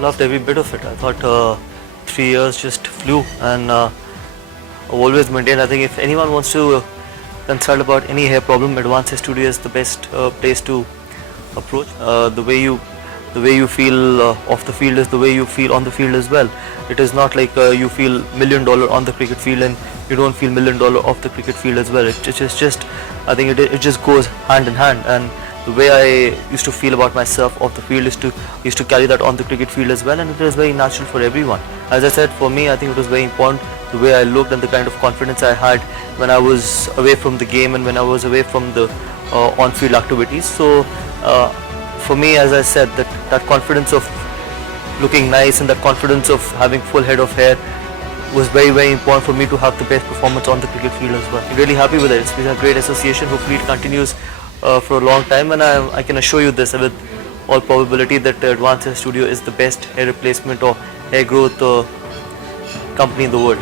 Loved every bit of it. I thought 3 years just flew, and I've always maintained, I think if anyone wants to consult about any hair problem, Advanced Hair Studio is the best place to approach. The way you feel off the field is the way you feel on the field as well. It is not like you feel $1 million on the cricket field and you don't feel $1 million off the cricket field as well. It is just, I think it just goes hand in hand. And the way I used to feel about myself off the field is to carry that on the cricket field as well, and it is very natural for everyone. As I said, for me, I think it was very important the way I looked and the kind of confidence I had when I was away from the game and when I was away from the on-field activities. So for me, as I said, that confidence of looking nice and that confidence of having full head of hair was very, very important for me to have the best performance on the cricket field as well. I'm really happy with it. It's been a great association. Hopefully it continues for a long time, and I can assure you this with all probability that Advanced Hair Studio is the best hair replacement or hair growth company in the world.